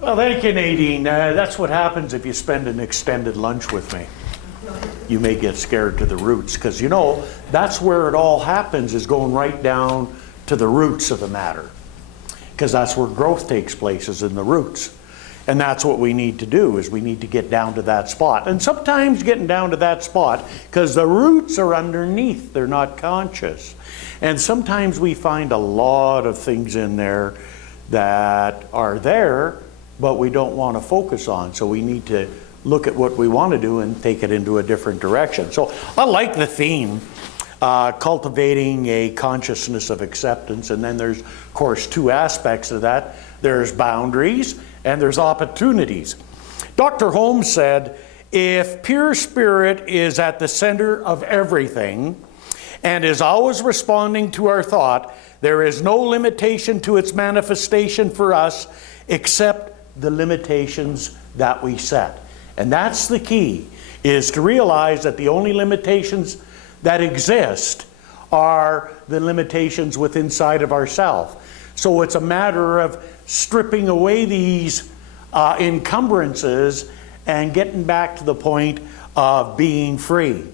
Well, thank you, Nadine. That's what happens if you spend an extended lunch with me. You may get scared to the roots, because you know, that's where it all happens, is going right down to the roots of the matter. Because that's where growth takes place, is in the roots. And that's what we need to do, is we need to get down to that spot. And sometimes getting down to that spot, because the roots are underneath, they're not conscious. And sometimes we find a lot of things in there that are there, but we don't want to focus on. So we need to look at what we want to do and take it into a different direction. So I like the theme, cultivating a consciousness of acceptance. And then there's, of course, two aspects of that. There's boundaries and there's opportunities. Dr. Holmes said, if pure spirit is at the center of everything and is always responding to our thought, there is no limitation to its manifestation for us except the limitations that we set. And that's the key, is to realize that the only limitations that exist are the limitations within inside of ourselves. So it's a matter of stripping away these encumbrances and getting back to the point of being free.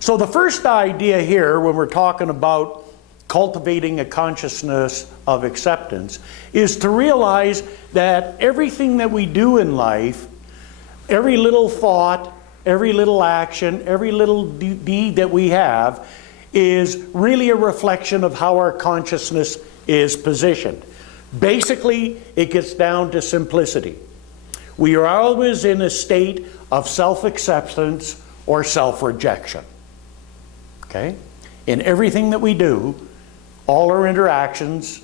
So the first idea here, when we're talking about cultivating a consciousness of acceptance, is to realize that everything that we do in life, every little thought, every little action, every little deed that we have, is really a reflection of how our consciousness is positioned. Basically, it gets down to simplicity. We are always in a state of self-acceptance or self-rejection. Okay? In everything that we do, all our interactions,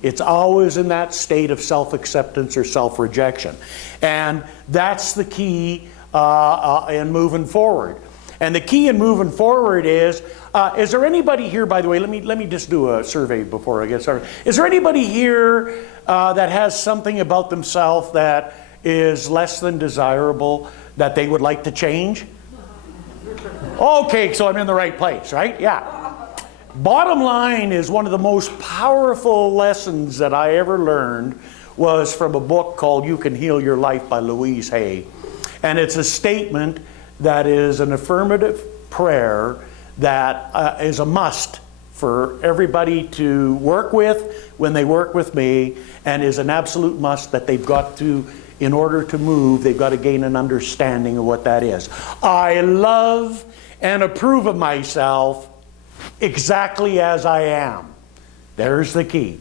it's always in that state of self-acceptance or self-rejection. And that's the key in moving forward. And the key in moving forward is there anybody here, by the way, let me just do a survey before I get started. Is there anybody here that has something about themselves that is less than desirable that they would like to change? Okay, so I'm in the right place, right? Yeah. Bottom line is, one of the most powerful lessons that I ever learned was from a book called You Can Heal Your Life by Louise Hay. And it's a statement that is an affirmative prayer that is a must for everybody to work with when they work with me, and is an absolute must that they've got to, in order to move, they've got to gain an understanding of what that is. I love and approve of myself exactly as I am. There's the key.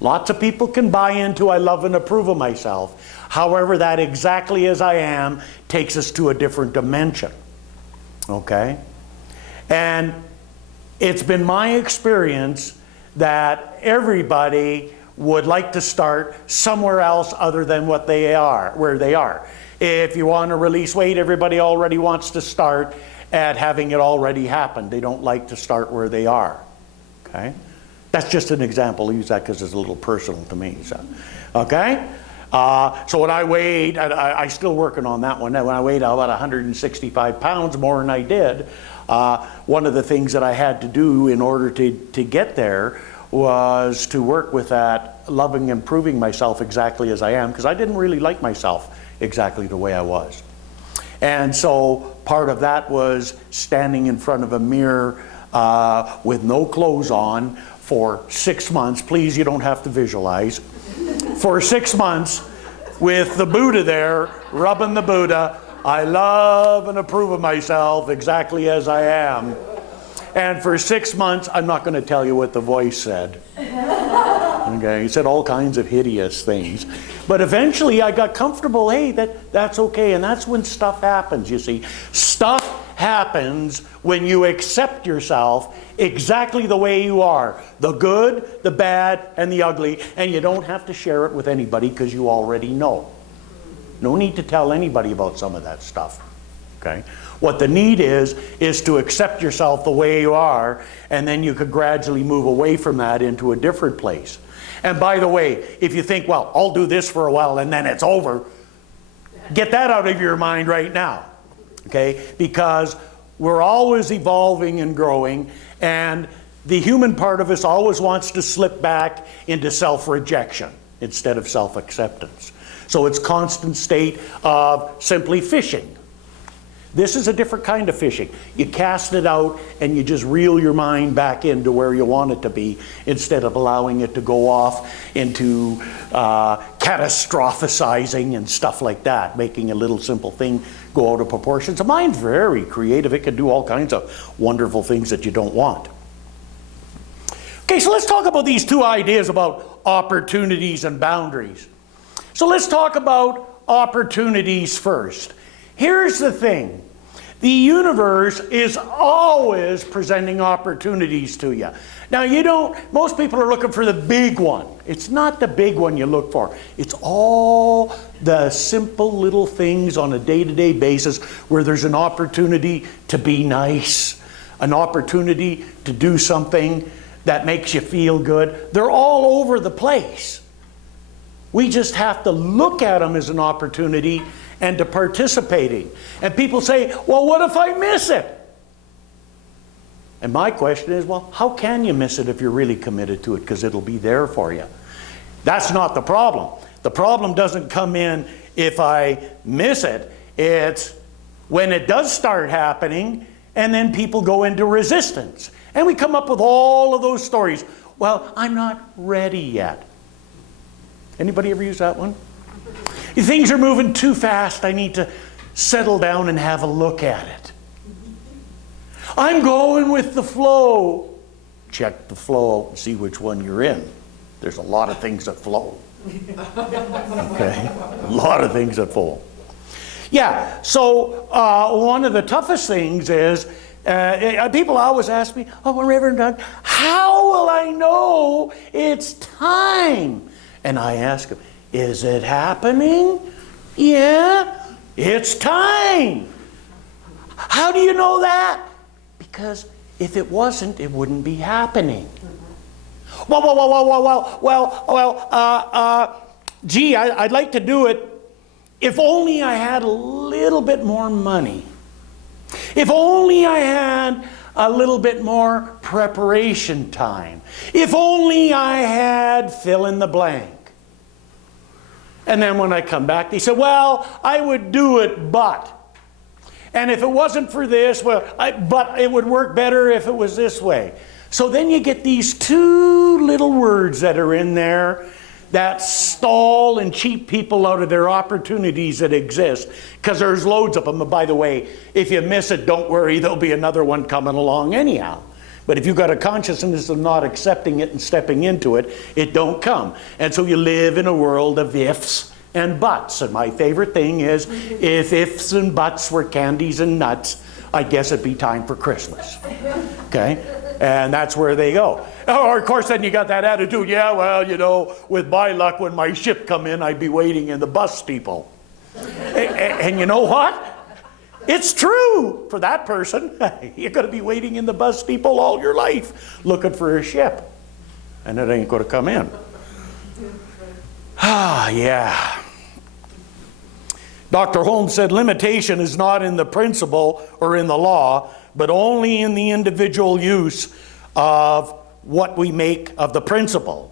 Lots of people can buy into I love and approve of myself. However, that exactly as I am takes us to a different dimension. Okay? And it's been my experience that everybody would like to start somewhere else other than what they are, where they are. If you want to release weight, everybody already wants to start at having it already happen. They don't like to start where they are. Okay? That's just an example. I use that because it's a little personal to me. So, okay? So when I weighed, I'm still working on that one. When I weighed about 165 pounds more than I did, one of the things that I had to do in order to get there was to work with that, loving and improving myself exactly as I am, because I didn't really like myself exactly the way I was. And so part of that was standing in front of a mirror with no clothes on for 6 months. Please, you don't have to visualize. For 6 months with the Buddha there, rubbing the Buddha. I love and approve of myself exactly as I am. And for 6 months, I'm not going to tell you what the voice said. Okay, he said all kinds of hideous things. But eventually I got comfortable. Hey, that's okay. And that's when stuff happens, you see. Stuff happens when you accept yourself exactly the way you are. The good, the bad, and the ugly. And you don't have to share it with anybody because you already know. No need to tell anybody about some of that stuff. Okay? What the need is to accept yourself the way you are, and then you could gradually move away from that into a different place. And by the way, if you think, well, I'll do this for a while and then it's over, get that out of your mind right now. Okay? Because we're always evolving and growing, and the human part of us always wants to slip back into self-rejection. instead of self-acceptance. So it's constant state of simply fishing. This is a different kind of fishing. You cast it out and you just reel your mind back into where you want it to be instead of allowing it to go off into catastrophizing and stuff like that, making a little simple thing go out of proportion. So mind's very creative. It can do all kinds of wonderful things that you don't want. Okay, so let's talk about these two ideas about opportunities and boundaries. So let's talk about opportunities first. Here's the thing. The universe is always presenting opportunities to you. Now most people are looking for the big one. It's not the big one you look for. It's all the simple little things on a day-to-day basis where there's an opportunity to be nice, an opportunity to do something that makes you feel good. They're all over the place. We just have to look at them as an opportunity and to participating. And people say, well, what if I miss it? And my question is, well, how can you miss it if you're really committed to it? Because it'll be there for you. That's not the problem. The problem doesn't come in if I miss it. It's when it does start happening and then people go into resistance. And we come up with all of those stories. Well, I'm not ready yet. Anybody ever use that one? Things are moving too fast. I need to settle down and have a look at it. I'm going with the flow. Check the flow and see which one you're in. There's a lot of things that flow. Okay? A lot of things that flow. Yeah, so one of the toughest things is people always ask me, oh, well, Reverend Doug, how will I know it's time? And I ask them, is it happening? Yeah, it's time. How do you know that? Because if it wasn't, it wouldn't be happening. Gee, I'd like to do it if only I had a little bit more money. If only I had a little bit more preparation time. If only I had fill in the blank. And then when I come back, they say, well, I would do it, but. And if it wasn't for this, but it would work better if it was this way. So then you get these two little words that are in there that stall and cheat people out of their opportunities that exist. Because there's loads of them. And by the way, if you miss it, don't worry, there'll be another one coming along anyhow. But if you've got a consciousness of not accepting it and stepping into it, it don't come. And so you live in a world of ifs and buts. And my favorite thing is, if ifs and buts were candies and nuts, I guess it'd be time for Christmas. Okay? And that's where they go. Or of course then you got that attitude, yeah, well, you know, with my luck, when my ship come in, I'd be waiting in the bus depot. And you know what? It's true for that person. You're going to be waiting in the bus depot all your life looking for a ship. And it ain't going to come in. Yeah. Dr. Holmes said limitation is not in the principle or in the law, but only in the individual use of what we make of the principle.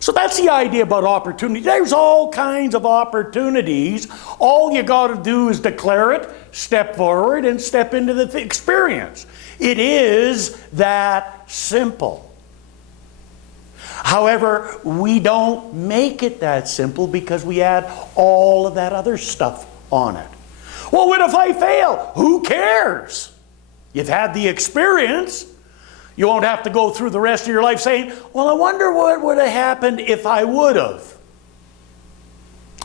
So that's the idea about opportunity. There's all kinds of opportunities. All you got to do is declare it, step forward, and step into the experience. It is that simple. However, we don't make it that simple because we add all of that other stuff on it. Well, what if I fail? Who cares? You've had the experience. You won't have to go through the rest of your life saying, well, I wonder what would have happened if I would have.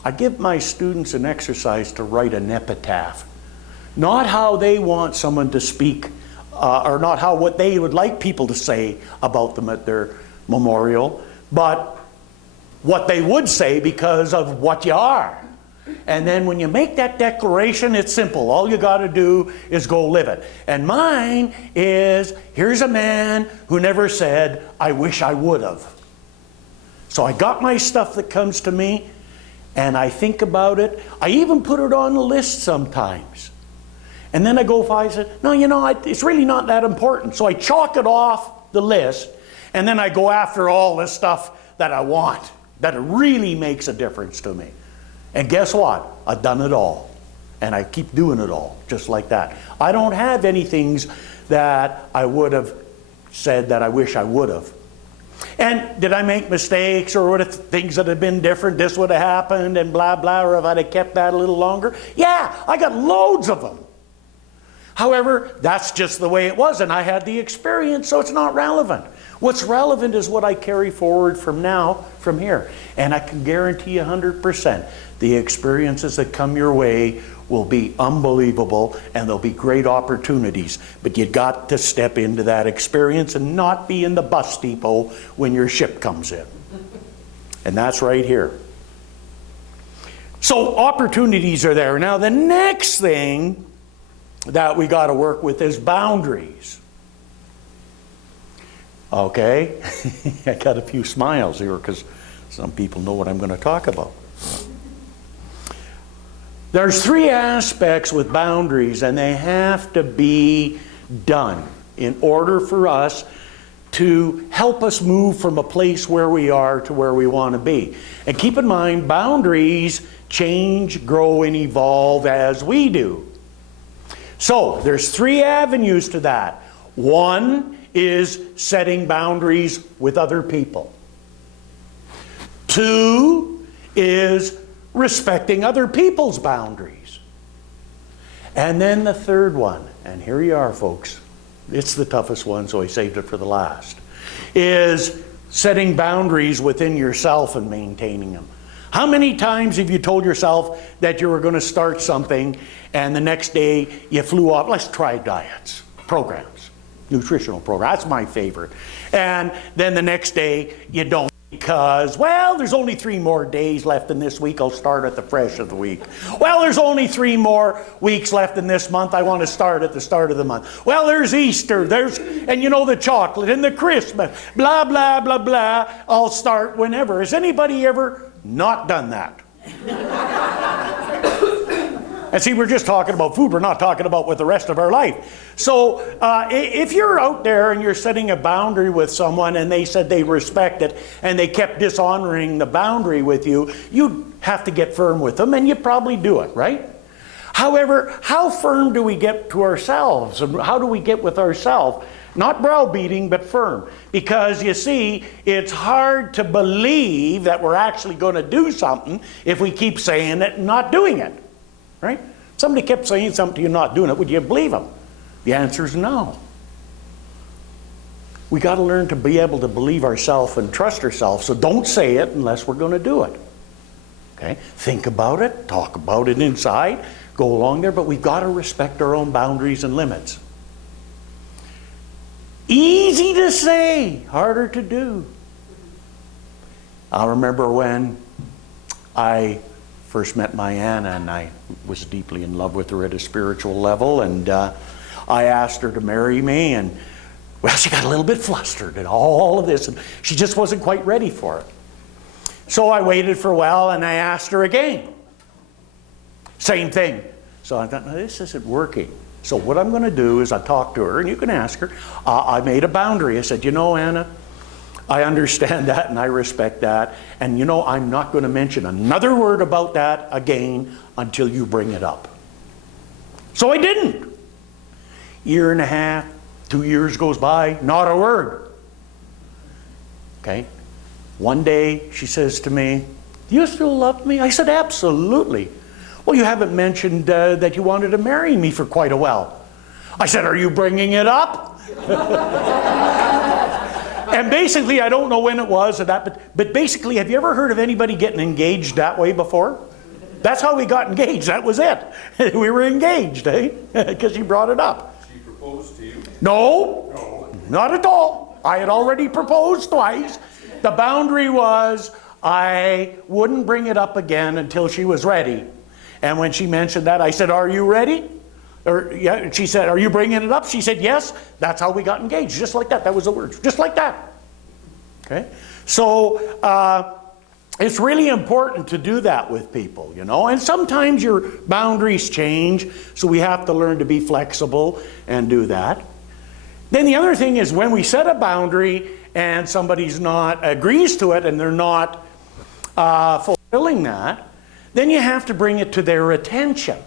I give my students an exercise to write an epitaph. Not how they want someone to speak, or not how what they would like people to say about them at their memorial, but what they would say because of what you are. And then when you make that declaration, it's simple. All you got to do is go live it. And mine is, here's a man who never said, I wish I would have. So I got my stuff that comes to me, and I think about it. I even put it on the list sometimes. And then I go find it. No, you know, it's really not that important. So I chalk it off the list, and then I go after all this stuff that I want, that it really makes a difference to me. And guess what? I've done it all. And I keep doing it all, just like that. I don't have any things that I would have said that I wish I would have. And did I make mistakes, or would have things that had been different, this would have happened, and blah, blah, or if I'd have kept that a little longer? Yeah, I got loads of them. However, that's just the way it was, and I had the experience, so it's not relevant. What's relevant is what I carry forward from now, from here. And I can guarantee you 100%, the experiences that come your way will be unbelievable, and there'll be great opportunities. But you got to step into that experience and not be in the bus depot when your ship comes in. And that's right here. So opportunities are there. Now the next thing that we got to work with is boundaries. Okay, I got a few smiles here because some people know what I'm going to talk about. There's three aspects with boundaries, and they have to be done in order for us to help us move from a place where we are to where we want to be. And keep in mind, boundaries change, grow, and evolve as we do. So there's three avenues to that. One is setting boundaries with other people. Two is respecting other people's boundaries. And then the third one, and here you are, folks, it's the toughest one, so I saved it for the last, is setting boundaries within yourself and maintaining them. How many times have you told yourself that you were going to start something, and the next day you flew off? Let's try diets, programs, nutritional programs. That's my favorite. And then the next day you don't, because, well, there's only 3 more days left in this week. I'll start at the fresh of the week. Well, there's only 3 more weeks left in this month. I want to start at the start of the month. Well, there's Easter. And you know, the chocolate and the Christmas. Blah, blah, blah, blah. I'll start whenever. Has anybody ever not done that? And see, we're just talking about food. We're not talking about with the rest of our life. So if you're out there and you're setting a boundary with someone and they said they respect it and they kept dishonoring the boundary with you, you'd have to get firm with them, and you probably do it, right? However, how firm do we get to ourselves? And how do we get with ourselves? Not browbeating, but firm. Because you see, it's hard to believe that we're actually going to do something if we keep saying it and not doing it. Right? Somebody kept saying something to you, not doing it. Would you believe them? The answer is no. We got to learn to be able to believe ourselves and trust ourselves. So don't say it unless we're going to do it. Okay? Think about it. Talk about it inside. Go along there. But we've got to respect our own boundaries and limits. Easy to say, harder to do. I remember when I first met my Anna, and I was deeply in love with her at a spiritual level, and I asked her to marry me, and well, she got a little bit flustered and all of this, and she just wasn't quite ready for it. So I waited for a while, and I asked her again. Same thing. So I thought, no, this isn't working. So what I'm going to do is I talked to her, and you can ask her. I made a boundary. I said, you know, Anna, I understand that and I respect that. And you know, I'm not going to mention another word about that again until you bring it up. So I didn't. Year and a half, 2 years goes by, not a word. Okay. One day she says to me, do you still love me? I said, absolutely. Well, you haven't mentioned that you wanted to marry me for quite a while. I said, are you bringing it up? And basically, I don't know when it was or that, but basically, have you ever heard of anybody getting engaged that way before? That's how we got engaged. That was it. We were engaged, eh? Because he brought it up. She proposed to you? No, not at all. I had already proposed twice. The boundary was I wouldn't bring it up again until she was ready. And when she mentioned that, I said, are you ready? Or yeah, she said, are you bringing it up? She said, yes. That's how we got engaged. Just like that. That was the words. Just like that. Okay? So it's really important to do that with people, you know. And sometimes your boundaries change, so we have to learn to be flexible and do that. Then the other thing is when we set a boundary and somebody's not agrees to it and they're not fulfilling that, then you have to bring it to their attention.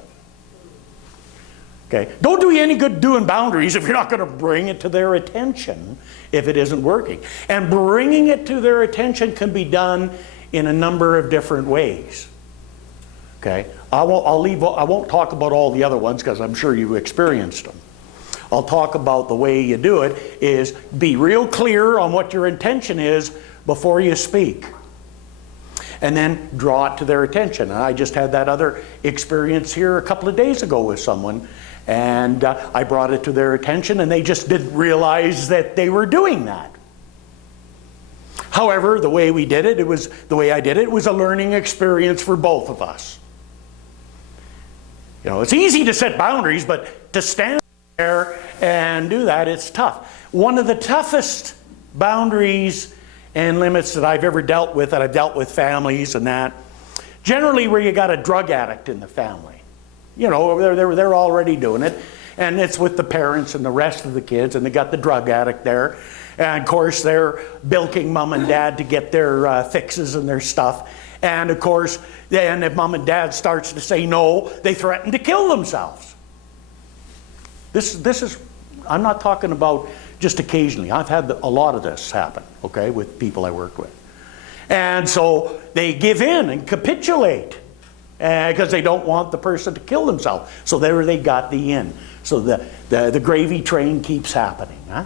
Okay? Don't do you any good doing boundaries if you're not going to bring it to their attention if it isn't working. And bringing it to their attention can be done in a number of different ways. Okay? I won't talk about all the other ones because I'm sure you've experienced them. I'll talk about the way you do it is be real clear on what your intention is before you speak. And then draw it to their attention. And I just had that other experience here a couple of days ago with someone. And I brought it to their attention and they just didn't realize that they were doing that. However, the way we did it, the way I did it was a learning experience for both of us. You know, it's easy to set boundaries, but to stand there and do that, it's tough. One of the toughest boundaries and limits that I've ever dealt with, that I've dealt with families and that, generally where you got a drug addict in the family. You know, they're already doing it, and it's with the parents and the rest of the kids, and they got the drug addict there. And of course, they're bilking mom and dad to get their fixes and their stuff. And of course, then if mom and dad starts to say no, they threaten to kill themselves. This is, I'm not talking about just occasionally. I've had a lot of this happen, okay, with people I work with. And so they give in and capitulate because they don't want the person to kill themselves. So there they got the in. So the gravy train keeps happening. Huh?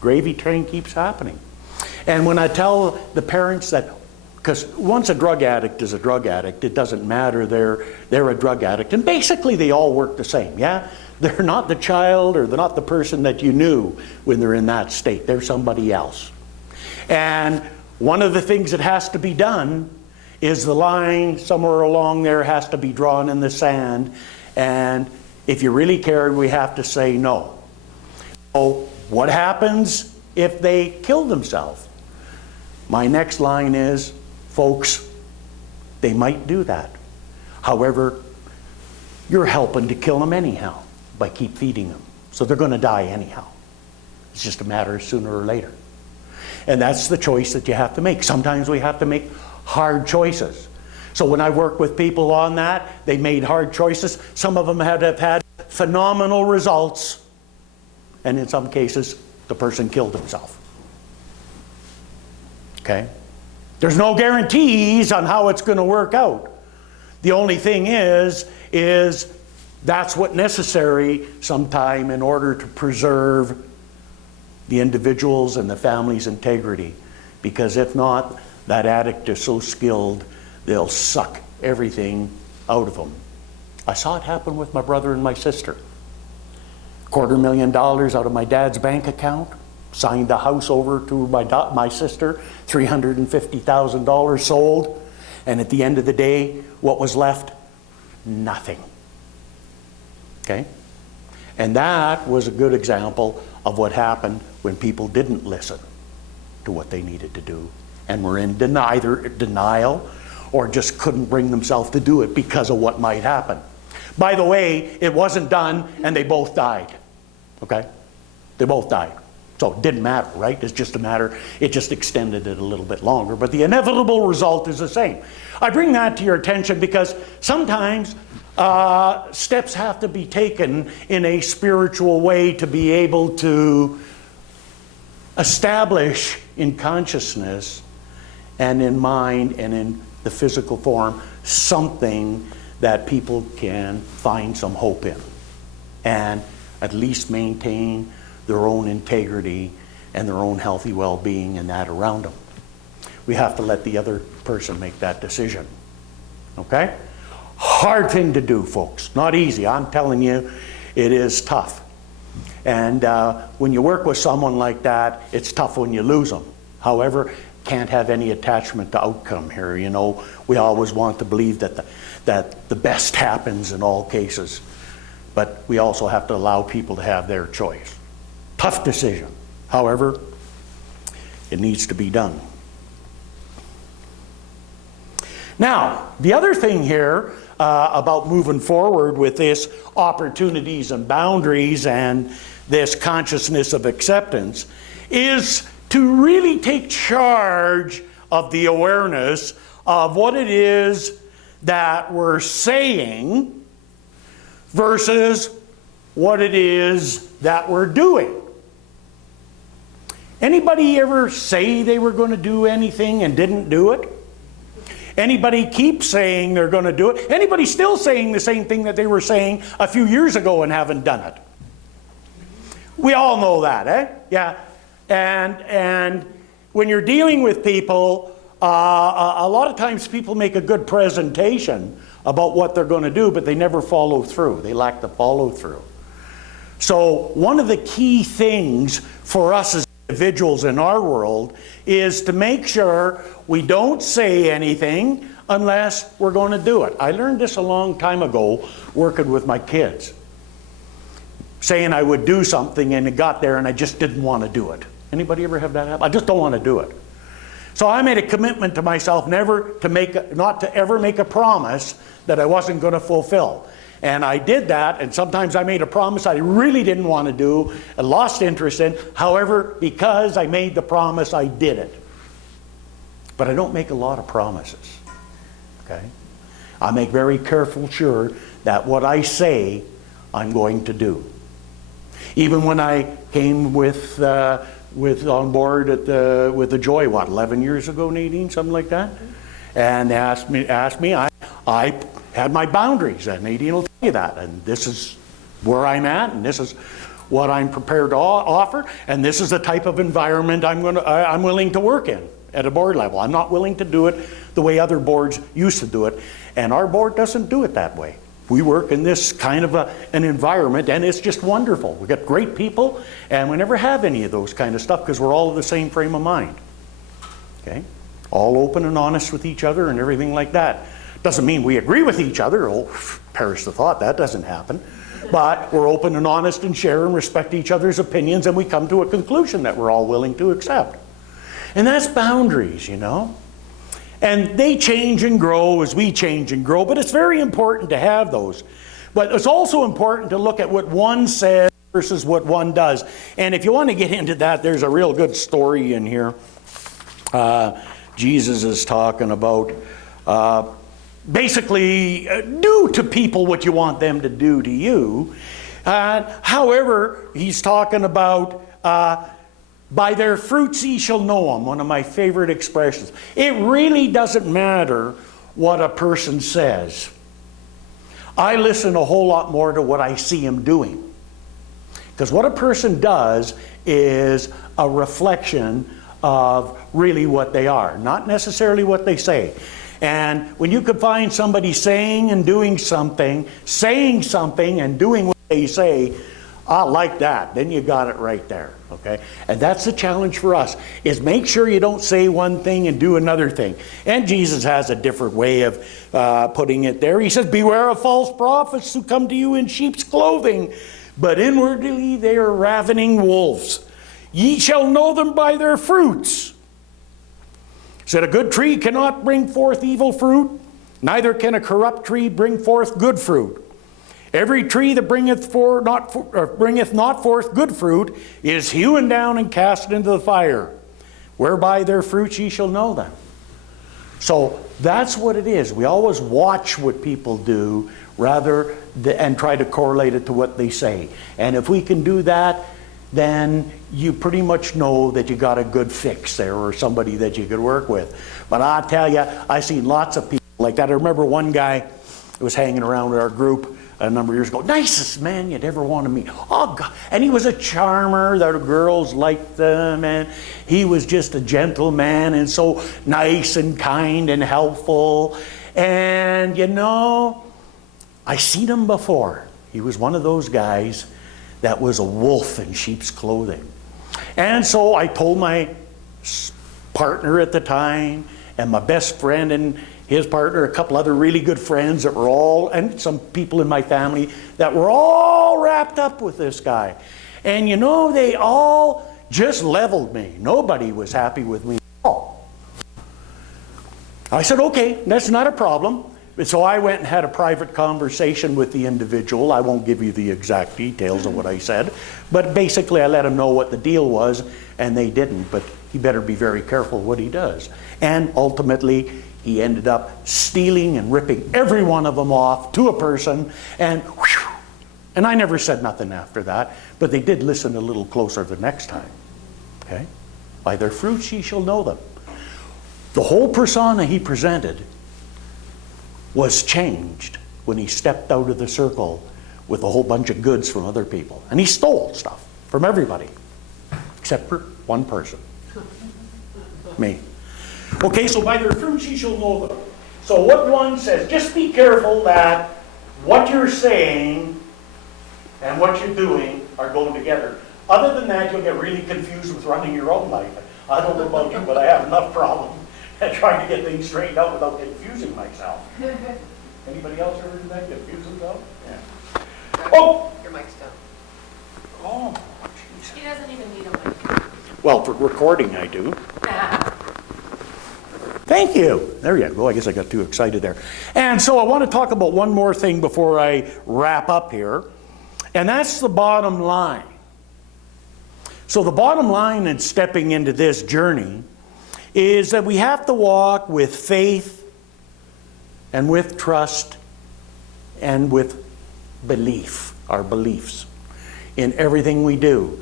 Gravy train keeps happening. And when I tell the parents that, because once a drug addict is a drug addict, it doesn't matter, they're a drug addict. And basically they all work the same, yeah? They're not the child or they're not the person that you knew when they're in that state. They're somebody else. And one of the things that has to be done is the line somewhere along there has to be drawn in the sand. And if you really care, we have to say no. So what happens if they kill themselves? My next line is, folks, they might do that. However, you're helping to kill them anyhow by keep feeding them. So they're going to die anyhow. It's just a matter of sooner or later. And that's the choice that you have to make. Sometimes we have to make hard choices. So when I work with people on that, they made hard choices. Some of them have had phenomenal results. And in some cases, the person killed himself. Okay? There's no guarantees on how it's going to work out. The only thing is that's what's necessary sometime in order to preserve the individual's and the family's integrity. Because if not, that addict is so skilled, they'll suck everything out of them. I saw it happen with my brother and my sister. $250,000 out of my dad's bank account, signed the house over to my sister, $350,000 sold, and at the end of the day, what was left? Nothing. Okay? And that was a good example of what happened when people didn't listen to what they needed to do and were in either denial or just couldn't bring themselves to do it because of what might happen. By the way, it wasn't done and they both died. Okay? They both died. So it didn't matter, right? It's just a matter, it just extended it a little bit longer. But the inevitable result is the same. I bring that to your attention because sometimes steps have to be taken in a spiritual way to be able to establish in consciousness and in mind and in the physical form something that people can find some hope in and at least maintain their own integrity and their own healthy well-being and that around them. We have to let the other person make that decision. Okay? Hard thing to do, folks. Not easy. I'm telling you, it is tough. And when you work with someone like that, it's tough when you lose them. However, can't have any attachment to outcome here. You know, we always want to believe that the best happens in all cases. But we also have to allow people to have their choice. Tough decision. However, it needs to be done. Now, the other thing here about moving forward with this opportunities and boundaries and this consciousness of acceptance, is to really take charge of the awareness of what it is that we're saying versus what it is that we're doing. Anybody ever say they were going to do anything and didn't do it? Anybody keep saying they're going to do it? Anybody still saying the same thing that they were saying a few years ago and haven't done it? We all know that, eh? Yeah. And when you're dealing with people, a lot of times people make a good presentation about what they're going to do, but they never follow through. They lack the follow through. So one of the key things for us as individuals in our world is to make sure we don't say anything unless we're going to do it. I learned this a long time ago working with my kids. Saying I would do something and it got there and I just didn't want to do it. Anybody ever have that happen? I just don't want to do it. So I made a commitment to myself not to ever make a promise that I wasn't going to fulfill. And I did that, and sometimes I made a promise I really didn't want to do and lost interest in. However, because I made the promise, I did it. But I don't make a lot of promises. Okay? I make very careful sure that what I say, I'm going to do. Even when I came with on board with the Joy, 11 years ago, Nadine, something like that, and asked me, I had my boundaries, and Nadine will tell you that, and this is where I'm at, and this is what I'm prepared to offer, and this is the type of environment I'm willing to work in at a board level. I'm not willing to do it the way other boards used to do it, and our board doesn't do it that way. We work in this kind of an environment, and it's just wonderful. We've got great people, and we never have any of those kind of stuff because we're all of the same frame of mind. Okay? All open and honest with each other and everything like that. Doesn't mean we agree with each other. Oh, perish the thought, that doesn't happen. But we're open and honest and share and respect each other's opinions, and we come to a conclusion that we're all willing to accept. And that's boundaries, you know. And they change and grow as we change and grow, but it's very important to have those. But it's also important to look at what one says versus what one does. And if you want to get into that, there's a real good story in here. Jesus is talking about basically do to people what you want them to do to you. However, he's talking about by their fruits ye shall know them, one of my favorite expressions. It really doesn't matter what a person says. I listen a whole lot more to what I see him doing. Because what a person does is a reflection of really what they are, not necessarily what they say. And when you could find somebody saying and doing something, saying something and doing what they say, I like that. Then you got it right there, okay? And that's the challenge for us, is make sure you don't say one thing and do another thing. And Jesus has a different way of putting it there. He says, beware of false prophets who come to you in sheep's clothing, but inwardly they are ravening wolves. Ye shall know them by their fruits. He said, a good tree cannot bring forth evil fruit, neither can a corrupt tree bring forth good fruit. Every tree that bringeth not forth good fruit is hewn down and cast into the fire. Whereby their fruits ye shall know them. So that's what it is. We always watch what people do and try to correlate it to what they say. And if we can do that, then you pretty much know that you got a good fix there or somebody that you could work with. But I tell you, I've seen lots of people like that. I remember one guy who was hanging around with our group a number of years ago. Nicest man you'd ever want to meet. Oh, God. And he was a charmer. The girls liked him. And he was just a gentleman and so nice and kind and helpful. And, you know, I seen him before. He was one of those guys that was a wolf in sheep's clothing. And so I told my partner at the time and my best friend and his partner, a couple other really good friends that were all, and some people in my family that were all wrapped up with this guy. And you know, they all just leveled me. Nobody was happy with me at all. I said, okay, that's not a problem. So I went and had a private conversation with the individual. I won't give you the exact details of what I said, but basically I let him know what the deal was, and they didn't. But he better be very careful what he does. And ultimately, he ended up stealing and ripping every one of them off to a person, and whew, and I never said nothing after that, but they did listen a little closer the next time. Okay? By their fruits ye shall know them. The whole persona he presented was changed when he stepped out of the circle with a whole bunch of goods from other people. And he stole stuff from everybody, except for one person. Me. Okay, so by their fruits ye shall know them. So what one says, just be careful that what you're saying and what you're doing are going together. Other than that, you'll get really confused with running your own life. I don't know about you, but I have enough problem at trying to get things straightened out without confusing myself. Anybody else ever do that? Confuse themselves? Yeah. Oh! Your mic's down. Oh, jeez. He doesn't even need a mic. Well, for recording, I do. Thank you. There you go. I guess I got too excited there. And so I want to talk about one more thing before I wrap up here, and that's the bottom line. So the bottom line in stepping into this journey is that we have to walk with faith and with trust and with belief, our beliefs, in everything we do.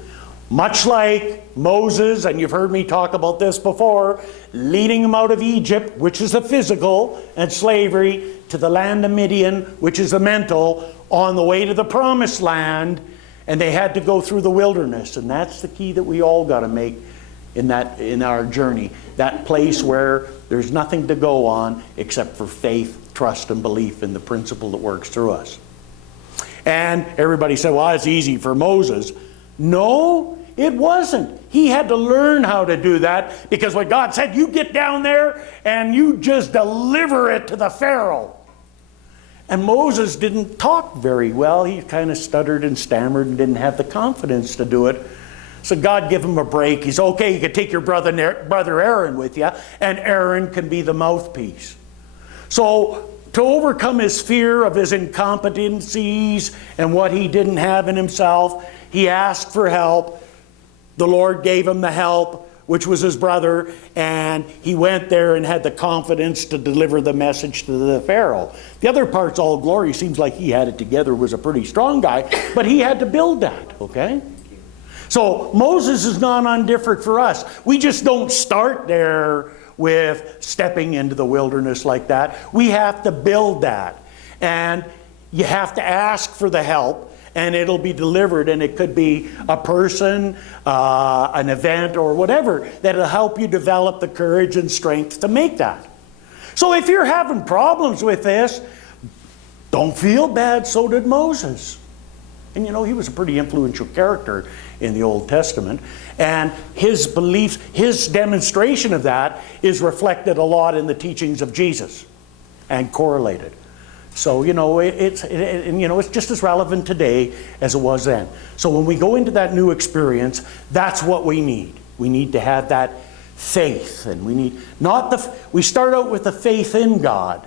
Much like Moses, and you've heard me talk about this before, leading them out of Egypt, which is the physical, and slavery, to the land of Midian, which is the mental, on the way to the promised land, and they had to go through the wilderness. And that's the key that we all got to make in our journey. That place where there's nothing to go on except for faith, trust, and belief in the principle that works through us. And everybody said, well, it's easy for Moses. No, it wasn't. He had to learn how to do that, because when God said, you get down there and you just deliver it to the Pharaoh. And Moses didn't talk very well. He kind of stuttered and stammered and didn't have the confidence to do it. So God gave him a break. He said, okay, you can take your brother Aaron with you, and Aaron can be the mouthpiece. So to overcome his fear of his incompetencies and what he didn't have in himself, he asked for help. The Lord gave him the help, which was his brother, and he went there and had the confidence to deliver the message to the Pharaoh. The other part's all glory. Seems like he had it together, was a pretty strong guy, but he had to build that, okay? So Moses is not undifferent for us. We just don't start there with stepping into the wilderness like that. We have to build that. And you have to ask for the help, and it'll be delivered, and it could be a person, an event, or whatever that'll help you develop the courage and strength to make that. So if you're having problems with this, don't feel bad. So did Moses. And you know, he was a pretty influential character in the Old Testament. And his beliefs, his demonstration of that is reflected a lot in the teachings of Jesus and correlated. So, you know, it's just as relevant today as it was then. So when we go into that new experience, that's what we need. We need to have that faith. And we need, we start out with the faith in God.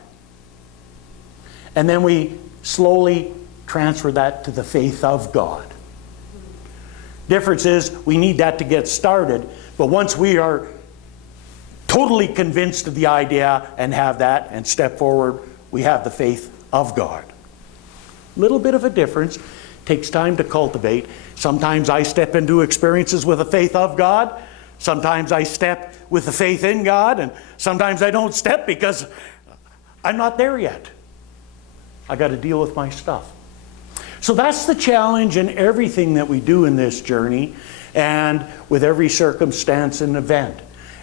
And then we slowly transfer that to the faith of God. Difference is, we need that to get started. But once we are totally convinced of the idea and have that and step forward, we have the faith of God. Little bit of a difference. Takes time to cultivate. Sometimes I step into experiences with the faith of God. Sometimes I step with the faith in God. And sometimes I don't step because I'm not there yet. I got to deal with my stuff. So that's the challenge in everything that we do in this journey, and with every circumstance and event.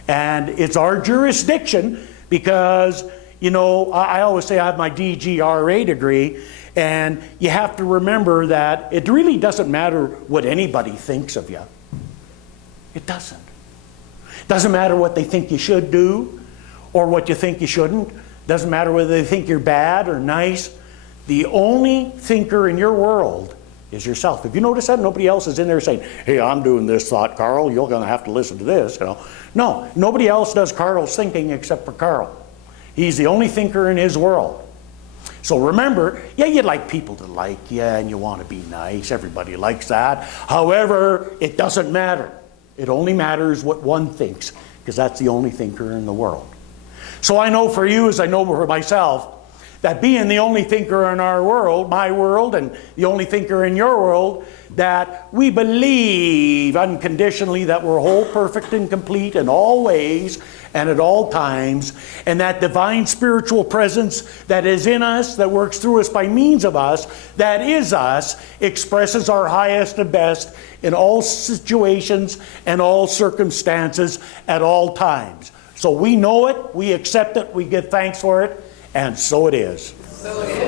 And it's our jurisdiction because, you know, I always say I have my DGRA degree, and you have to remember that it really doesn't matter what anybody thinks of you. It doesn't. It doesn't matter what they think you should do or what you think you shouldn't. It doesn't matter whether they think you're bad or nice. The only thinker in your world is yourself. If you notice that, nobody else is in there saying, hey, I'm doing this thought, Carl. You're going to have to listen to this. You know? No, nobody else does Carl's thinking except for Carl. He's the only thinker in his world. So remember, yeah, you'd like people to like you and you want to be nice. Everybody likes that. However, it doesn't matter. It only matters what one thinks, because that's the only thinker in the world. So I know for you, as I know for myself, that being the only thinker in our world, my world, and the only thinker in your world, that we believe unconditionally that we're whole, perfect, and complete in all ways and at all times, and that divine spiritual presence that is in us, that works through us by means of us, that is us, expresses our highest and best in all situations and all circumstances at all times. So we know it, we accept it, we give thanks for it, and so it is. So it is.